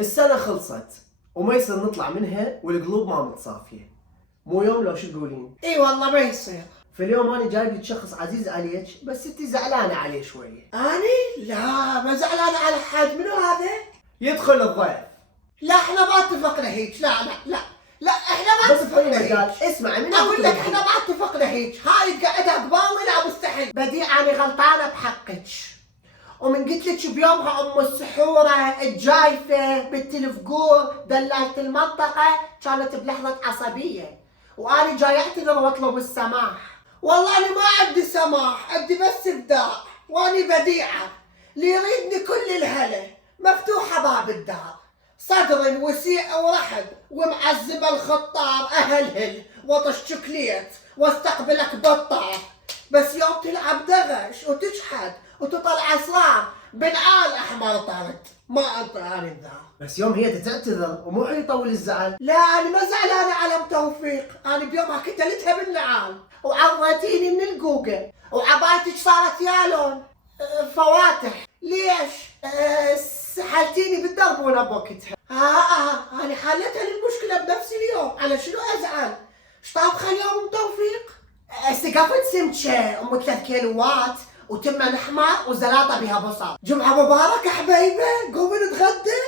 السنة خلصت وما يصير نطلع منها والقلوب ما متصافية. مو يوم لو شو تقولين؟ اي والله ما يصير. فاليوم انا جايب لك شخص عزيز عليك بس انت زعلانة عليه شوية. اني؟ لا ما زعلانة على حد. منو هذا؟ يدخل الضيف. لا احنا ما اتفقنا هيك. لا احنا ما بس اتفقنا بأي مجال هيك. اسمع من اقول لك احنا ما اتفقنا هيك. هاي قاعدة قبالي لا مستحيل. بديع انا غلطانة بحقك. ومن قلت لك بيومها ام السحورة الجايفة بالتلفقور دلالة المنطقة كانت بلحظة عصبية وانا جاي اعتذر واطلب السماح. والله انا ما عندي سماح، عندي بس ابداع واني بديعة. اللي يريدني كل الهلا، مفتوحة باب الدار، صدر وسيع ورحب ومعزبة الخطار اهلهل وطش شوكليت واستقبلك بالطار. بس يوم تلعب دغش وتجحد وتطلع اسرار بنعال احمر طارت ما انطي انا الذار. بس يوم هي تعتذر ومو يطول الزعل. لا انا ما زعلانه على ام توفيق، انا بيومها كتلتها بالنعال وعضيتيني من القوقه وعبايتك صارت يالون فواتح. ليش؟ سحلتيني بالدرب وانا بوقتها. انا حلتها المشكله بنفس اليوم، على شنو ازعل؟ ايش طابخه اليوم ام توفيق؟ سقفت سمكه ام 3 كيلوات وتمن حمار وزلاطه بها بصل. جمعه مباركه حبيبه، قومي نتغدى.